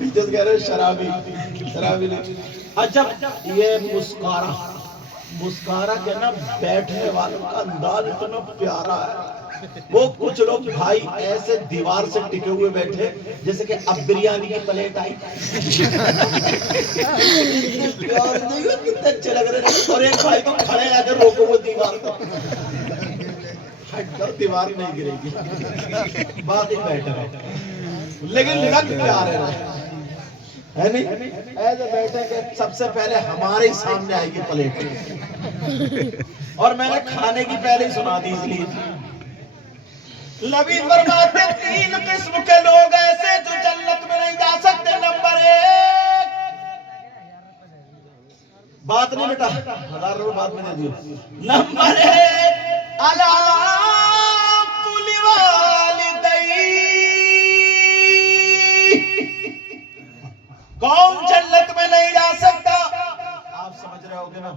پیچھے سے کہہ رہے شرابی شرابی نہیں. اچھا یہ مسکارا کے نا بیٹھنے والوں کا انداز اتنا پیارا ہے. وہ کچھ لوگ بھائی ایسے دیوار سے ٹکے ہوئے بیٹھے جیسے کہ اب بریانی کی پلیٹ آئی. کتنے اچھے لگ رہے ہیں. اور ایک بھائی تو کھڑے آ کر روکو وہ دیوار کو, ہٹ کر دیوار نہیں گرے گی, بات ہی بیٹھے رہے لیکن لگ پیارے رہے ہے نہیں. ایسے بیٹھے کہ سب سے پہلے ہمارے ہی سامنے آئے گی پلیٹ, اور میں نے کھانے کی پہلے ہی سنا دی. اس لیے نبی فرماتے تین قسم کے لوگ ایسے جو جنت میں نہیں جا سکتے. نمبر 1, بات نہیں بیٹا, 1000 روپے بعد میں دے دیو. نمبر 1, کون جنت میں نہیں جا سکتا؟ آپ سمجھ رہے ہوگے نا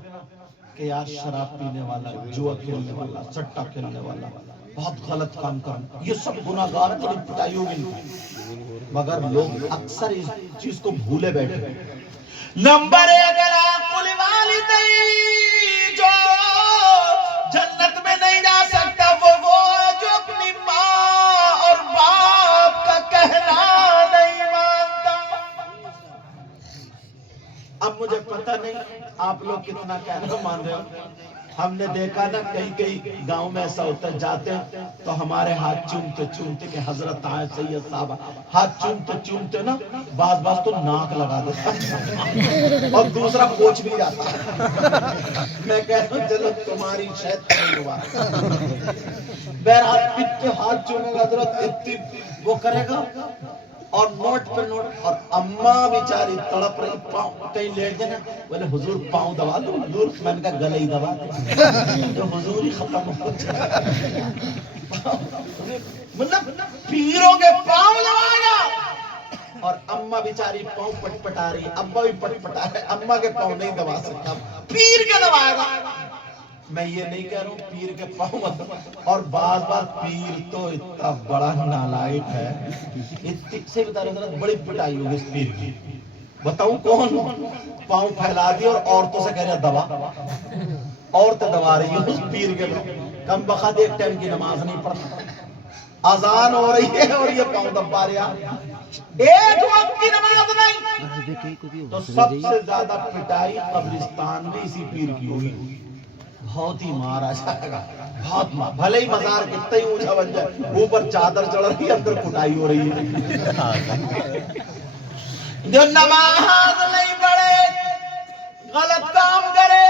کہ یار شراب پینے والا, جوا کھیلنے والا, سٹا کھیلنے والا, بہت غلط کام کرنا, یہ سب گناہگار بڑی پٹائی ہوگی. مگر لوگ اکثر اس چیز کو بھولے بیٹھے. نمبر 1, جو جنت میں نہیں جا سکتا وہ جو اپنی ماں اور باپ کا کہنا نہیں مانتا. اب مجھے پتہ نہیں آپ لوگ کتنا کہنا مان رہے ہو. ہم نے دیکھا نا کئی گاؤں میں ایسا ہوتا ہے, جاتے ہیں تو ہمارے ہاتھ چومتے چومتے کہ حضرت آئے سید صاحب, ہاتھ چومتے چومتے نا بعض تو ناک لگا دیتا اور دوسرا پوچھ بھی جاتا. میں کہتا ہوں چلو تمہاری شاید نہیں ہوا. بہرحال اتنے ہاتھ چومے گا حضرت, اتنی وہ کرے گا اور نوٹ پہ نوٹ. اور اماں بیچاری تڑپ رہی, پاؤں کہیں لیٹ جانا, بولے حضور پاؤں دبا دو. حضور, میں نے کہا گلے ہی دبا دے, جو حضور ہی ختم ہو جائے. مطلب پیروں کے پاؤں دبائے گا. اور اماں بیچاری پاؤں پٹ پٹا رہی, ابا بھی پٹ پٹا رہے, اماں کے پاؤں نہیں دبا سکتا, پیر کے دبائے گا. میں یہ نہیں کہہ رہا ہوں پیر کے پاؤں مت. اور بعض پیر تو اتنا بڑا نالائق ہے, اتنی سے بتا رہے ہیں بڑی پٹائی ہوگی اس پیر کی. بتاؤں کون؟ پاؤں پھیلا دی اور عورتوں سے کہہ رہے دبا, عورتیں دبا رہی ہیں اس پیر کے پاؤں. کم بخت ایک ٹائم کی نماز نہیں پڑھتا, اذان ہو رہی ہے اور یہ پاؤں دبا رہا, ایک وقت کی نماز نہیں. تو سب سے زیادہ پٹائی قبرستان میں اسی پیر کی ہوئی. بہت ہی مارا جائے گا, بہت مار. بھلے ہی مزار کتنا ہی اونچا بن جائے, اوپر چادر چڑھ رہی ہے, اندر کٹائی ہو رہی ہے. جو نماز نہیں پڑھے, غلط کام کرے,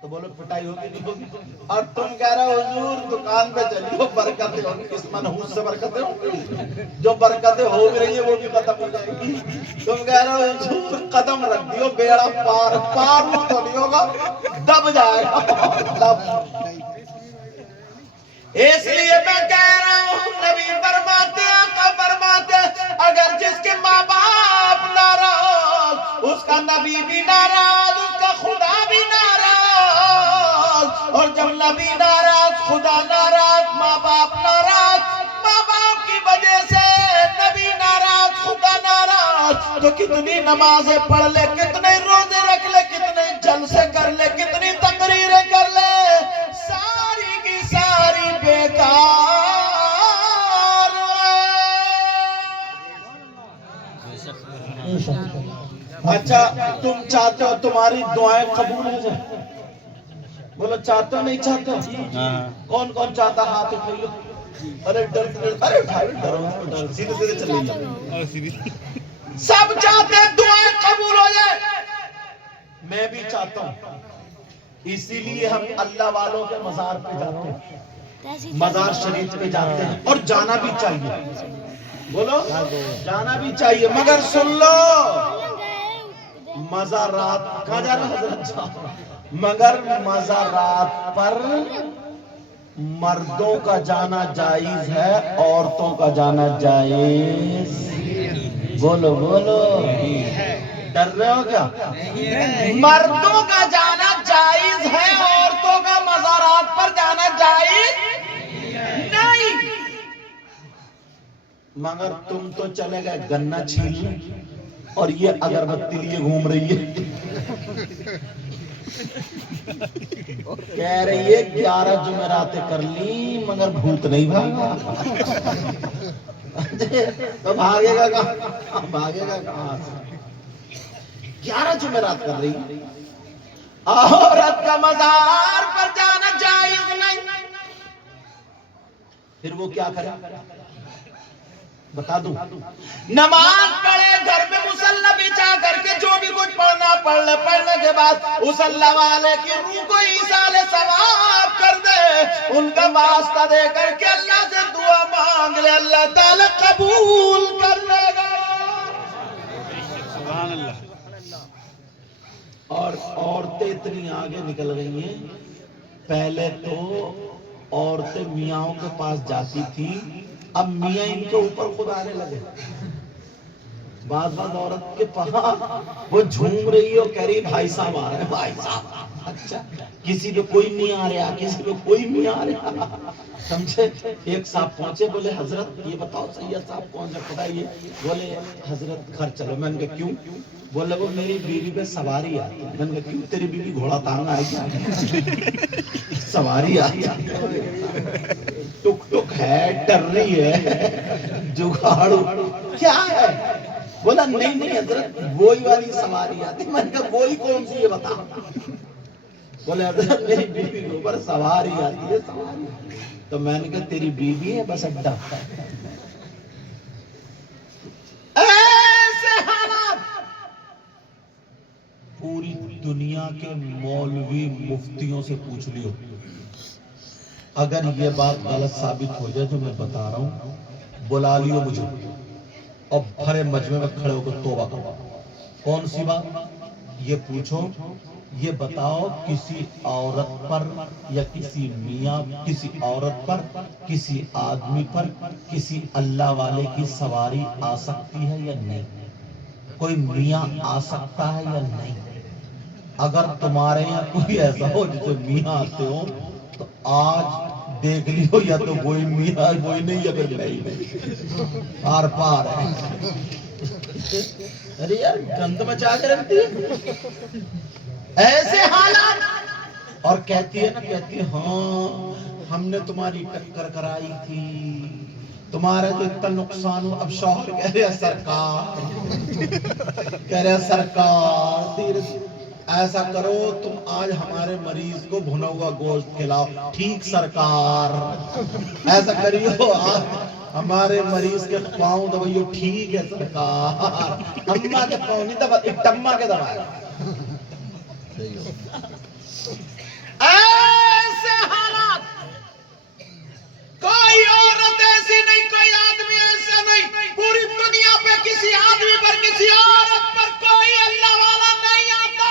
تو بولو پٹائی ہوگی نہیں ہوگی. اور تم کہہ رہے ہو حضور دکان پہ چلیے برکتیں ہوگی, اس منحوس سے برکتیں ہوگی, جو برکتیں ہو بھی رہی ہیں وہ بھی ختم ہو جائے گی. تم کہہ رہے ہو حضور قدم رکھ دیو, بیڑا پار تو نہیں ہوگا, دب جائے گا. اس لیے میں کہہ رہا ہوں نبی فرماتے, آقا فرماتے, اگر جس کے ماں باپ ناراض, اس کا نبی بھی ناراض, اس کا خدا بھی ناراض. اور جب نبی ناراض, خدا ناراض, ماں باپ ناراض, ماں باپ کی وجہ سے نبی ناراض, خدا ناراض, تو کتنی نمازیں پڑھ لے, کتنے روزے رکھ لے, کتنے جلسے کر لے, کتنی تقریریں کر لے, ساری کی ساری بیکار. اچھا تم چاہتے ہو تمہاری دعائیں قبول ہو جائیں؟ بولو چاہتے ہو نہیں چاہتے ہو؟ کون کون چاہتا ہاتھ اٹھائیے. ارے ڈر سیدھے سیدھے چلے جاؤ. سب چاہتے ہیں دعائیں قبول ہو جائے. میں بھی چاہتا ہوں, اسی لیے ہم اللہ والوں کے مزار پہ جاتے ہیں, مزار شریف پہ جاتے ہیں, اور جانا بھی چاہیے. بولو جانا بھی چاہیے, مگر سن لو مزارات کہاں جا رہا حضرت, مگر مزارات پر مردوں کا جانا جائز ہے, عورتوں کا جانا جائز. بولو بولو, ڈر رہے ہو کیا؟ مردوں کا جانا جائز ہے, عورتوں کا مزارات پر جانا جائز نہیں. मगर तुम तो चले गए गन्ना छीलने और ये अगरबत्ती लिए घूम रही है। कह रही है 11 जुमेरातें कर ली मगर भूत नहीं भागा। तो भागेगा कहाँ, भागेगा कहाँ से? 11 जुमेरात कर रही है। औरत का मजार पर जाना जायज नहीं। फिर वो क्या करे बता दूं? नमाज पढ़े, घर में मुसल्ला बिछा करके जो भी कुछ पढ़ना पढ़ ले, पढ़ने के बाद उस अल्लाह वाले की रूह को ईसाले सवाब कर दे, उनका वास्ता दे करके अल्लाह से दुआ मांग ले, अल्लाह ताला कबूल कर लेगा। सुभान अल्लाह। और औरतें इतनी आगे निकल गई हैं, पहले तो औरतें मियाओं के पास जाती थी, अब मियाँ इनके ऊपर खुद आने लगे। बाद औरत के पास वो झूम रही हो, कह रही भाई साहब आ रहे हैं, भाई साहब। अच्छा, किसी पे कोई नहीं आ रहा, किसी पे कोई नहीं आ रहा, समझे? एक साहब पहुंचे, बोले हजरत ये बताओ सैयद साहब कौन सा बताइए। बोले हजरत घर चलो। मैंने कहा क्यों? बोले वो मेरी बीवी पे सवारी आती है। मैंने कहा क्यों, तेरी बीवी घोड़ा तांग आएगी? सवारी आती है, टुक टुक है, टर्री है, जुगाड़ू क्या है? बोला नहीं नहीं हजरत वही वाली सवारी आती। मैंने कहा वही कौन सी ये बता। बोले हजरत मेरी बीवी के ऊपर सवारी आती है, सवारी। तो मैंने कहा तेरी बीवी है बस अड्डा। ऐसे हालात पूरी दुनिया के मौलवी मुफ्तियों से पूछ लियो, अगर ये बात गलत साबित हो जाए जो मैं बता रहा हूं, बुला लियो मुझे और भरे मजमे में खड़े होकर तौबा करो। कौन सी बात? ये पूछो, ये बताओ किसी औरत पर या किसी मियाँ, किसी औरत पर, किसी आदमी पर, किसी अल्लाह वाले की सवारी आ सकती है या नहीं? कोई मियाँ आ सकता है या नहीं? अगर तुम्हारे यहाँ कोई ऐसा हो जिसे मियाँ आते हो तो आज देख लियो, या तो वही मियाँ वही नहीं, या फिर नहीं, आर पार है। अरे यार गंद मचा के रखती है ऐसे हालात। और कहती है ना, कहती है हाँ हमने तुम्हारी टक्कर कराई थी, तुम्हारा तो इतना नुकसान हो। अब शौहर कह रहे सरकार, कह रहे सरकार ऐसा करो तुम आज हमारे मरीज को भुना हुआ गोश्त खिलाओ। ठीक सरकार, ऐसा करियो आज हमारे मरीज के पाँव दबाइयो। ठीक है सरकार। अम्मा के पाँव नहीं दबा, एक टम्मा के दबाए। ऐसे हालात, कोई औरत ऐसी नहीं, कोई आदमी ऐसा नहीं, पूरी दुनिया पे किसी आदमी पर, किसी औरत पर कोई अल्लाह वाला नहीं आता,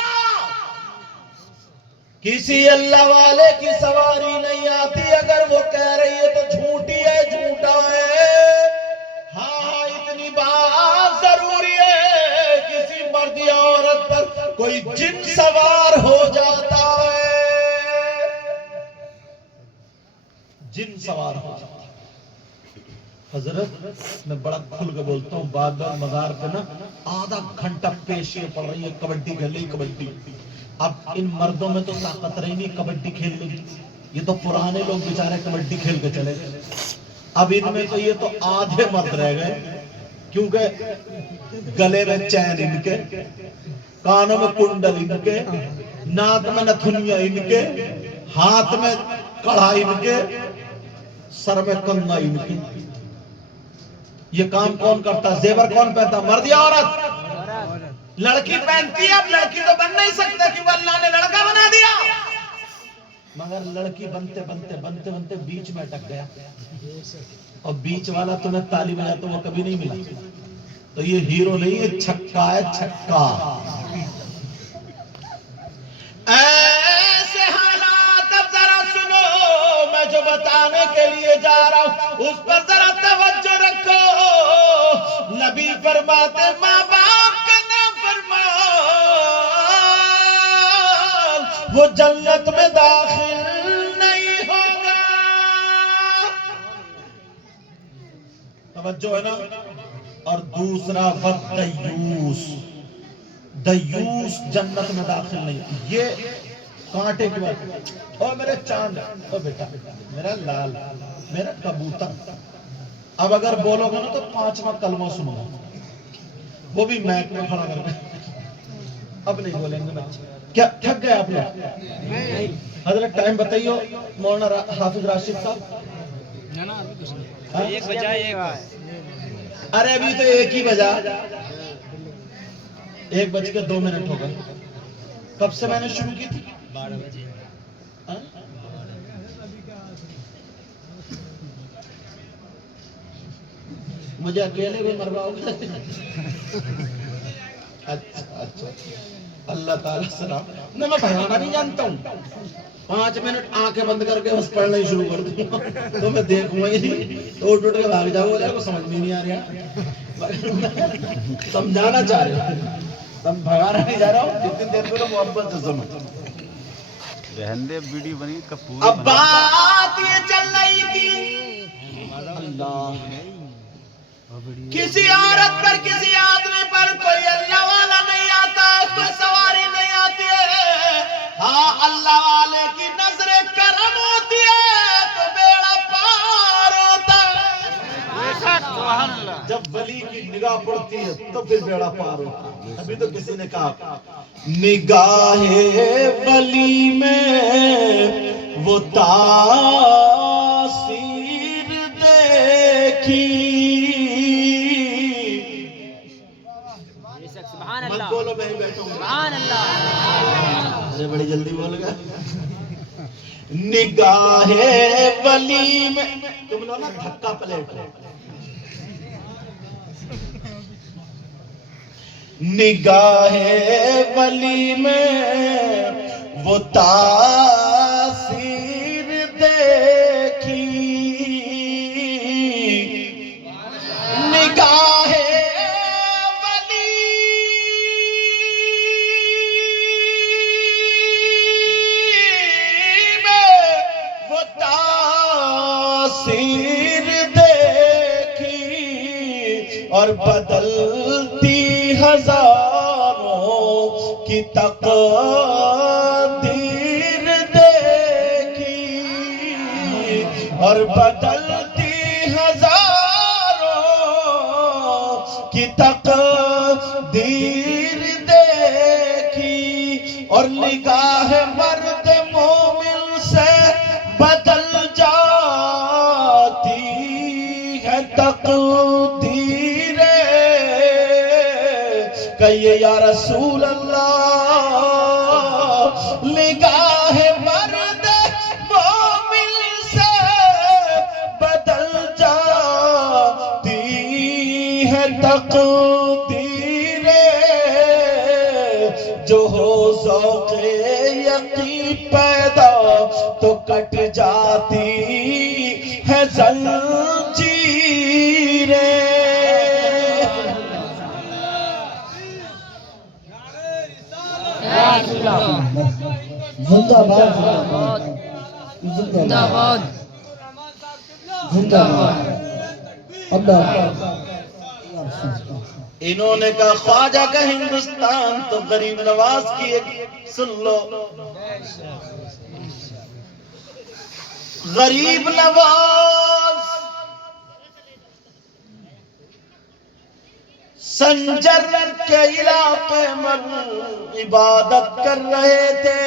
किसी अल्लाह वाले की सवारी नहीं आती। अगर वो कह रही है तो झूठी है, झूठा है। हाँ इतनी बात जरूरी है, किसी मर्द या औरत पर कोई जिन सवार हो जाता है, जिन सवार हो जाता है। हजरत मैं बड़ा खुल के बोलता हूँ, बार बार मजार पे ना आधा घंटा पेशियां पड़ रही है, कबड्डी खेल रही, कबड्डी। अब इन मर्दों में तो ताकत रही नहीं कबड्डी खेलने की, ये तो पुराने लोग बेचारे कबड्डी खेल के चले गए। अब इनमें तो ये तो आधे मर्द रह गए, क्योंकि गले में चैन इनके, कानों में कुंडल इनके, नाक में नथुनिया इनके, हाथ में कड़ा इनके, सर में कंगा इनके। ये काम कौन करता? जेवर कौन पहनता? मर्द या औरत? लड़की पहनती है। अब लड़की तो बन नहीं सकता कि वो अल्लाह ने लड़का बना दिया, मगर लड़की बनते बनते बनते बनते बीच में अटक गया, और बीच वाला तुम्हें ताली बजा तो वो कभी नहीं मिला। तो ये हीरो नहीं है, छक्का है, छक्का। ऐसे हालात अब जरा सुनो, मैं जो बताने के लिए जा रहा हूं उस पर जरा तवज्जो रखो। नबी फरमाते माँ बाप का नाफरमान वो जन्नत में दाखिल नहीं होगा। توجہ ہے نا. اور دوسرا دیوس، دیوس جنت میں داخل نہیں. یہ کانٹے کی بات. او میرے چاند، او بیٹا میرا لال، میرا کبوتر. اب اگر بولو گے نا تو 5واں کلمہ سنو گا، وہ بھی میک میں کھڑا کر کے. اب نہیں بولیں گے بچے. کیا تھک گئے آپ لوگ؟ حضرت ٹائم بتائیو مولانا حافظ راشد صاحب. 1 بجا 1. ارے ابھی تو 1 ہی بجا، 1:02 ہو گئے. کب سے میں نے شروع کی تھی؟ 12 بجے. مجھے اکیلے بھی مرواؤ گے؟ اچھا اللہ تعالیٰ سلام. نہ میں بھگانا بھی جانتا ہوں. 5 منٹ آنکھیں بند کر کے بس پڑھنا ہی شروع کر دوں تو میں دیکھوں ہی نہیں تو اٹھ کے بھاگ جاؤ. بولے کو سمجھ میں نہیں آ رہا، سمجھانا چاہ رہے ہوں، تم بھگانا نہیں جا رہا ہوں. جتنی دیر کو محبت سے سمجھ. رہندے ویڈیو بنی کپور. اب بات یہ چل رہی تھی اللہ کسی عورت پر کسی آدمی پر کوئی اللہ والا نہیں آتا، کوئی سواری نہیں آتی ہے. ہاں اللہ والے کی نظر کرم ہوتی ہے تو بیڑا پار ہوتا ہے. جب ولی کی نگاہ پڑتی ہے تو پھر بیڑا پار ہوتا ہے. ابھی تو کسی نے کہا نگاہ ولی میں وہ تاثیر دیکھی. مت بولو میں ہی بیٹھوں گا. سبحان اللہ. ارے بڑی جلدی بول گا. نگاہ ولی میں تم لو نا دھکا پلیٹ. نگاہ ولی میں وہ تاثیر دیکھی. نگاہ اور بدلتی ہزاروں کی تقدیر دیکھی. اور بدلتی ہزاروں کی تقدیر دیکھی. اور نگاہ مرد مومن سے بدل جاتی ہے تقدیر. کہیے یا رسول اللہ نگاہ مرد مومن سے بدل جاتی ہے تقدیر. جو ہو ذوق یقین پیدا تو کٹ جاتی ہے زنجیریں. زندہ باد زندہ باد زندہ باد. انہوں نے کہا خواجہ کا ہندوستان تو غریب نواز کی ایک. سن لو غریب نواز سنجر کے علاقے میں عبادت کر رہے تھے.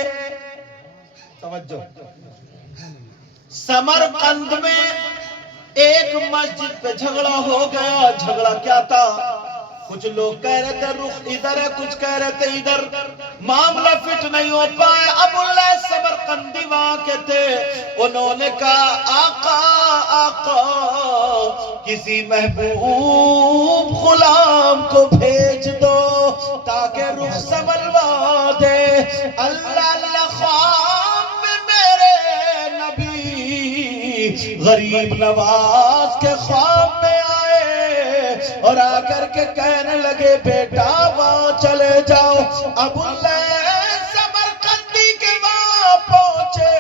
توجہ. سمرقند میں ایک مسجد پہ جھگڑا ہو گیا. جھگڑا کیا تھا؟ کچھ لوگ کہہ رہے تھے رخ ادھر ہے، کچھ کہہ رہے تھے ادھر. معاملہ فٹ نہیں ہو پایا. ابو اللہ سمرقندی وہاں کے تھے. انہوں نے کہا آقا آقا کسی محبوب غلام کو بھیج دو تاکہ رخ سنبھلوا دے. اللہ اللہ خواب میں میرے نبی غریب نواز کے خواب میں آئے اور آ کر کے کہنے لگے بیٹا وہاں چلے جاؤ. ابو اللہ سمرقندی کے وہاں پہنچے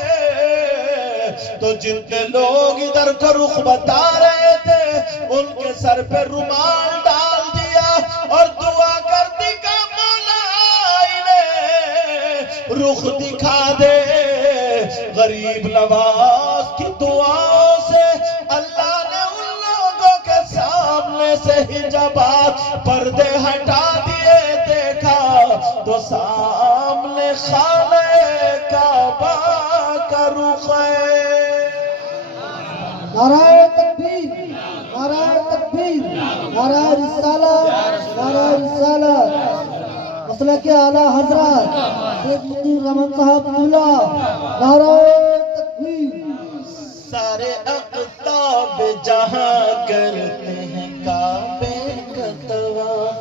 تو جتنے لوگ ادھر کا رخ بتا رہے تھے ان کے سر हिजाबात, पर्दे हटा दिए, देखा तो सामने खाने काबा का रुख है। नाराए तकबीर, नाराए तकबीर, नाराए रिसालत, नाराए रिसालत। मसला के आला हजरत शेख मुजीब रहमान साहब किबला, नाराए तकबीर। सारे अक़ताब जहां करते हैं काबे का तवाफ।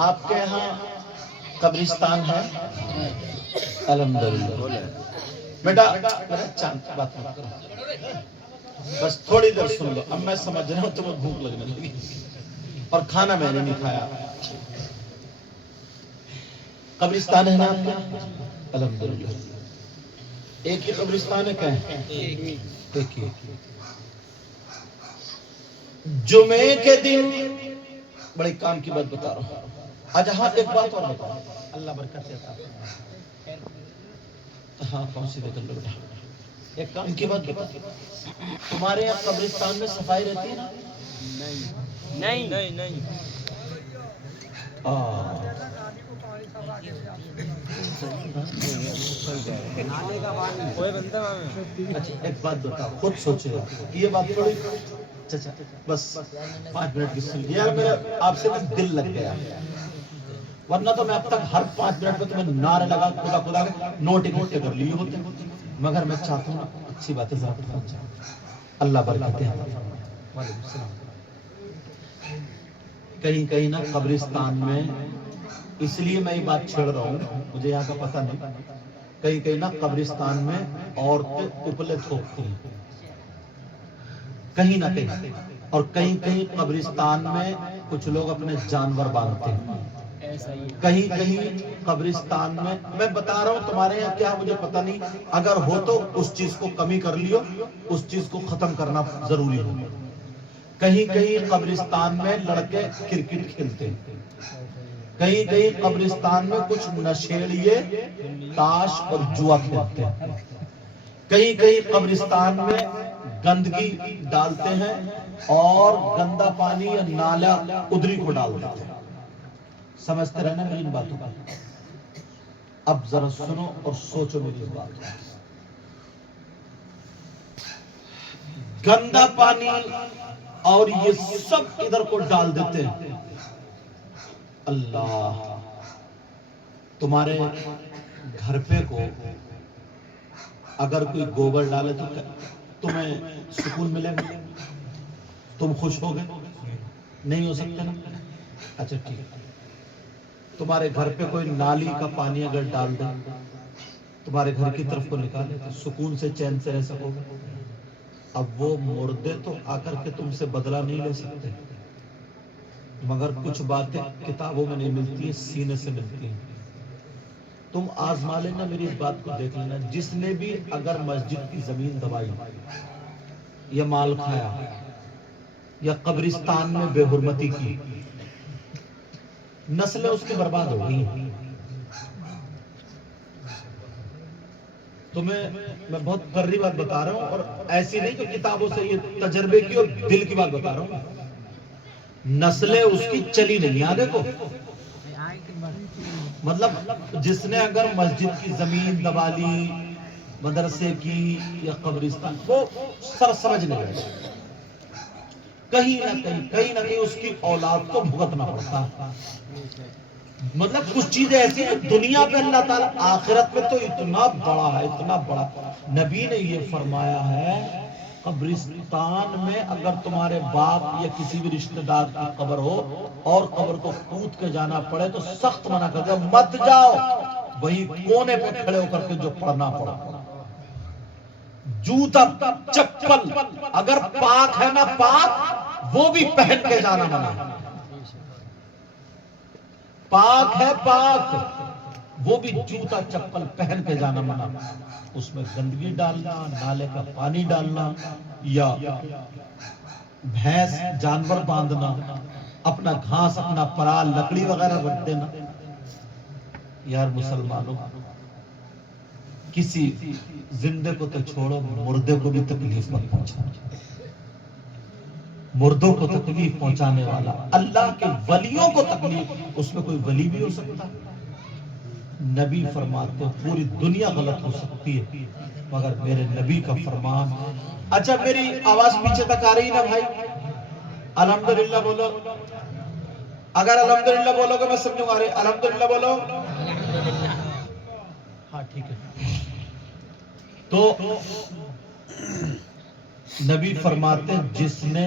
आपके यहाँ कब्रिस्तान है? अल्हम्दुलिल्लाह। बेटा मेरा चांद बात मत करो, बस थोड़ी देर सुन लो। अब मैं समझ रहा हूँ तुम्हें भूख लगने लगी और खाना मैंने नहीं खाया। कब्रिस्तान है ना आपका? अल्हम्दुलिल्लाह। एक ही कब्रिस्तान है क्या? एक ही। जुमे के दिन बड़े काम की बात बता रहा हूँ। अच्छा हाँ, एक बात और बताओ, अल्लाह बरकत देता है। हाँ कौन सी कर लो बेटा, एक काम की बात बता, तुम्हारे यहाँ कब्रिस्तान में सफाई रहती है ना? नहीं नहीं नहीं। कोई बंदा अच्छा एक बात बताओ, खुद सोचो ये बात थोड़ी। अच्छा बस 5 मिनट की सुन यार, मेरा आपसे ना दिल लग गया, वरना तो मैं अब तक हर 5 मिनट में तुम्हें नारे लगा खुदा खुदा के नोट इकट्ठे कर लिए होते, मगर मैं चाहता हूँ अच्छी बातें जरा पहुंच जाए। अल्लाह बरकत दे। वालेकुम सलाम। कहीं कहीं ना कब्रिस्तान में, इसलिए मैं ये बात छेड़ रहा हूँ, मुझे यहाँ का पता नहीं, कहीं कहीं ना कब्रिस्तान में औरतें उपले थोपती हैं, कहीं ना कहीं, और कहीं कहीं कब्रिस्तान में कुछ लोग अपने जानवर बांधते हैं, कहीं कहीं कब्रिस्तान में। मैं बता रहा हूँ तुम्हारे यहाँ क्या मुझे पता नहीं, अगर हो तो उस चीज को कमी कर लियो, उस चीज को खत्म करना जरूरी हो। कहीं कहीं कब्रिस्तान में लड़के क्रिकेट खेलते हैं, कहीं कहीं कब्रिस्तान में कुछ नशेड़िए ताश और जुआ खेलते हैं, कहीं कहीं कब्रिस्तान में गंदगी डालते हैं और गंदा पानी या नाला उधरी को डाल देते हैं। समझते रहना मेरी इन बातों का। अब जरा सुनो और सोचो मेरी इस बात को। गंदा पानी और ये सब इधर को डाल देते हैं। अल्लाह, तुम्हारे घर पे को अगर कोई गोबर डाले तो तुम्हें सुकून मिलेगा? तुम खुश होगे? नहीं हो सकते ना? अच्छा ठीक है, तुम्हारे घर पे कोई नाली का पानी अगर डाल दे, तुम्हारे घर की तरफ को निकाले तो सुकून से चैन से रह सकोगे? अब वो मुर्दे तो आकर के तुमसे बदला नहीं ले सकते, मगर कुछ बातें किताबों में नहीं मिलती है, सीने से मिलती हैं। तुम आजमा लेना, मेरी इस बात को देख लेना, जिसने भी अगर मस्जिद की जमीन दबाई या माल खाया या कब्रिस्तान में बेहुरमती की, नस्लें उसकी बर्बाद हो गई। तुम्हें मैं बहुत कर्री बात बता रहा हूं, और ऐसी नहीं कि किताबों से, ये तजर्बे की और दिल की बात बता रहा हूं। नस्लें उसकी चली नहीं आगे को, मतलब जिसने अगर मस्जिद की जमीन दबा ली, मदरसे की या कब्रिस्तान, वो सर समझ नहीं रहे, कहीं ना कहीं उसकी औलाद को भुगतना पड़ता। मतलब कुछ चीजें ऐसी हैं दुनिया पे अल्लाह ताला, आखिरत में तो इतना बड़ा है, इतना बड़ा। नबी ने ये फरमाया है, कब्रिस्तान में अगर तुम्हारे बाप या किसी भी रिश्तेदार की कब्र हो और कब्र को कूद के जाना पड़े तो सख्त मना कर दो, मत जाओ, वही कोने पे खड़े होकर के जो पढ़ना पड़ा। जूता चप्पल अगर पाक है ना, पाक वो भी पहन के जाना मना। पाक है पाक, वो भी जूता चप्पल पहन के जाना मना। उसमें गंदगी डालना, नाले का पानी डालना या भैंस जानवर बांधना, अपना घास, अपना पराल, लकड़ी वगैरह रख देना। यार मुसलमानों, किसी जिंदे को तो छोड़ो, मुर्दे को भी तकलीफ मत पहुंचाओ। मुर्दों को तकलीफ पहुंचाने वाला, अल्लाह के वलियों को तकलीफ, उसमें कोई वली भी हो सकता है? नबी फरमाते हैं पूरी दुनिया गलत हो सकती है मगर मेरे नबी का फरमान। अच्छा मेरी आवाज पीछे तक आ रही ना भाई? अल्हम्दुलिल्लाह बोलो। अगर अल्हम्दुलिल्लाह बोलोगे मैं समझूंगा। अरे अल्हम्दुलिल्लाह बोलो। हाँ ठीक है। तो नबी फरमाते जिसने